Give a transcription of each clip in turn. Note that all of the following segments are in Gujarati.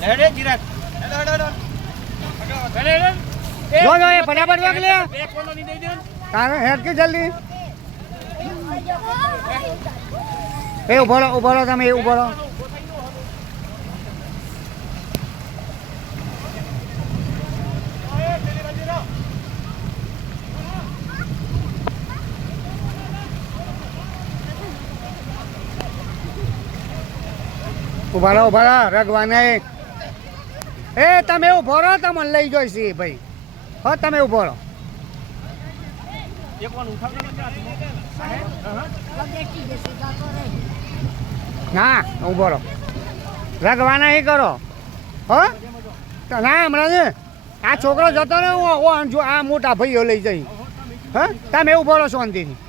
હેડે જીરાક જો જો એ ફટાફટ વાગ લે બે કોલોની દઈ દે તારે હેડ કે જલ્દી એ ઉભો રહો તમે એ ઉભો રહો ઉભા રહો રગવાને એ તમે ઉભો રહો તમને લઈ જોઈશે ભાઈ હો તમે ઉભો રહો એક વાર ઉઠાવ ના ઉભો રહો રગવાના એ કરો હો ના હમણાં ને આ છોકરો જતો ને આ મોટા ભાઈઓ લઈ જઈ હા તમે ઉભો રહો શાંતિથી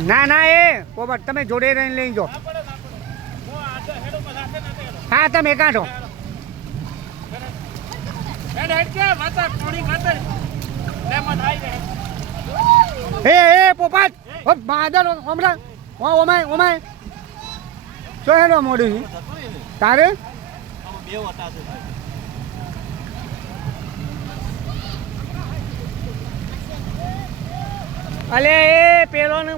ના એ પોપટ તમે જોડે રહીને લઈ જાઓ હા તમે કાઢો એ પોપટ બાદલ હમણાં ઓમાય શું હેડો મોડું તારે અલે એ પેલો ને